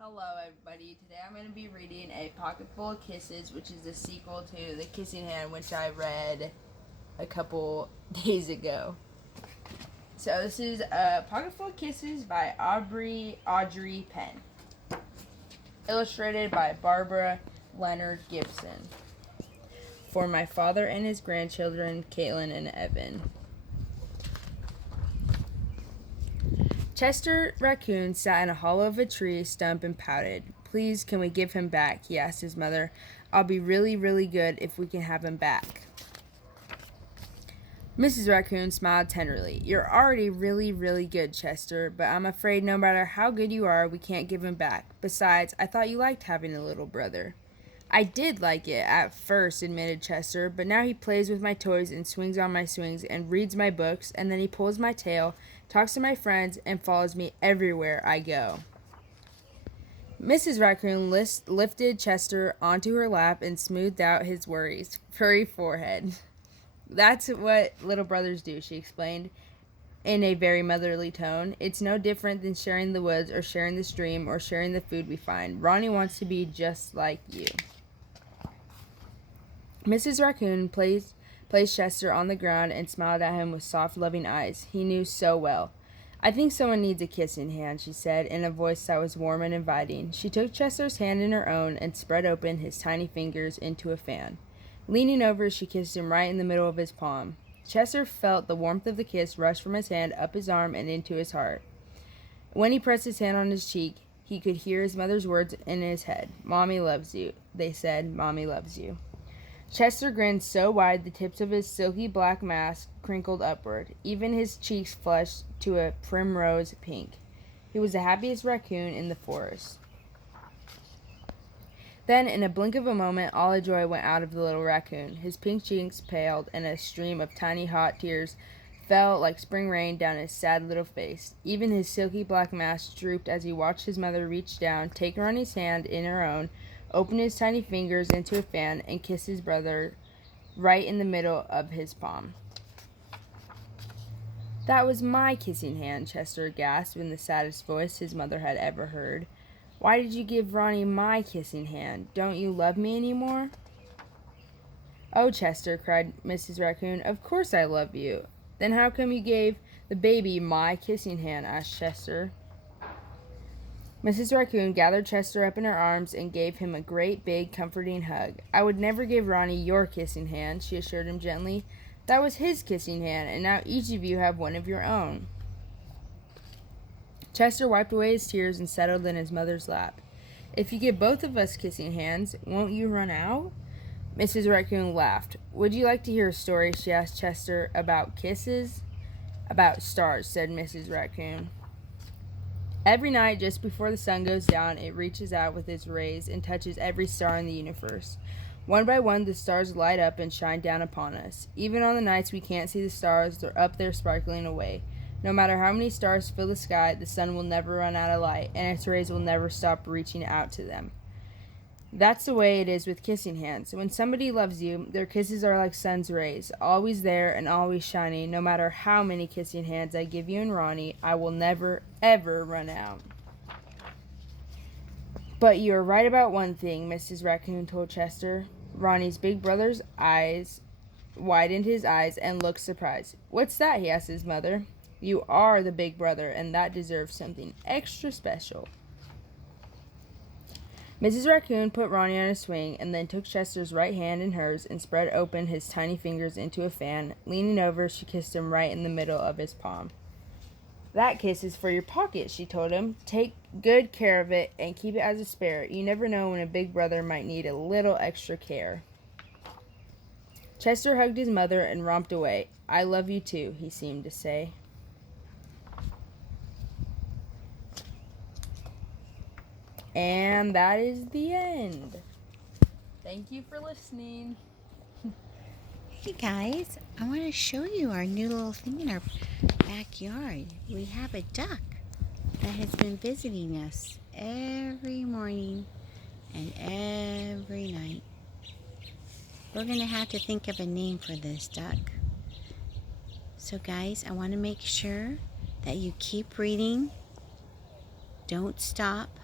Hello everybody, today I'm going to be reading A Pocketful of Kisses, which is the sequel to The Kissing Hand, which I read a couple days ago. So this is A Pocketful of Kisses by Audrey Penn. Illustrated by Barbara Leonard Gibson. For my father and his grandchildren, Caitlin and Evan. Chester Raccoon sat in a hollow of a tree stump and pouted. "Please, can we give him back?" he asked his mother. "I'll be really, really good if we can have him back." Mrs. Raccoon smiled tenderly. "You're already really, really good, Chester, but I'm afraid no matter how good you are, we can't give him back. Besides, I thought you liked having a little brother." "I did like it at first," admitted Chester, "but now he plays with my toys and swings on my swings and reads my books, and then he pulls my tail, talks to my friends, and follows me everywhere I go." Mrs. Raccoon lifted Chester onto her lap and smoothed out his furry forehead. "That's what little brothers do," she explained in a very motherly tone. "It's no different than sharing the woods or sharing the stream or sharing the food we find. Ronnie wants to be just like you." Mrs. Raccoon placed Chester on the ground and smiled at him with soft, loving eyes he knew so well. "I think someone needs a kissing hand," she said, in a voice that was warm and inviting. She took Chester's hand in her own and spread open his tiny fingers into a fan. Leaning over, she kissed him right in the middle of his palm. Chester felt the warmth of the kiss rush from his hand up his arm and into his heart. When he pressed his hand on his cheek, he could hear his mother's words in his head. "Mommy loves you," they said. "Mommy loves you." Chester grinned so wide the tips of his silky black mask crinkled upward. Even his cheeks flushed to a primrose pink. He was the happiest raccoon in the forest. Then, in a blink of a moment, all the joy went out of the little raccoon. His pink cheeks paled, and a stream of tiny hot tears fell like spring rain down his sad little face. Even his silky black mask drooped as he watched his mother reach down, take Ronnie's hand in her own, open his tiny fingers into a fan, and kiss his brother right in the middle of his palm. "That was my kissing hand," Chester gasped in the saddest voice his mother had ever heard. "Why did you give Ronnie my kissing hand? Don't you love me any more?" "Oh, Chester," cried Mrs. Raccoon, "of course I love you." "Then how come you gave the baby my kissing hand?" asked Chester. Mrs. Raccoon gathered Chester up in her arms and gave him a great, big, comforting hug. "I would never give Ronnie your kissing hand," she assured him gently. "That was his kissing hand, and now each of you have one of your own." Chester wiped away his tears and settled in his mother's lap. "If you give both of us kissing hands, won't you run out?" Mrs. Raccoon laughed. "Would you like to hear a story?" she asked Chester. "About kisses?" "About stars," said Mrs. Raccoon. "Every night, just before the sun goes down, it reaches out with its rays and touches every star in the universe. One by one, the stars light up and shine down upon us. Even on the nights we can't see the stars, they're up there sparkling away. No matter how many stars fill the sky, the sun will never run out of light, and its rays will never stop reaching out to them. That's the way it is with kissing hands. When somebody loves you, their kisses are like sun's rays, always there and always shining. No matter how many kissing hands I give you and Ronnie, I will never, ever run out." "But you are right about one thing," Mrs. Raccoon told Chester. Ronnie's big brother's eyes widened his eyes and looked surprised. "What's that?" he asked his mother. "You are the big brother, and that deserves something extra special." Mrs. Raccoon put Ronnie on a swing and then took Chester's right hand in hers and spread open his tiny fingers into a fan. Leaning over, she kissed him right in the middle of his palm. "That kiss is for your pocket," she told him. "Take good care of it and keep it as a spare. You never know when a big brother might need a little extra care." Chester hugged his mother and romped away. "I love you too," he seemed to say. And that is the end. Thank you for listening. Hey guys, I want to show you our new little thing in our backyard. We have a duck that has been visiting us every morning and every night. We're going to have to think of a name for this duck. So guys, I want to make sure that you keep reading. Don't stop.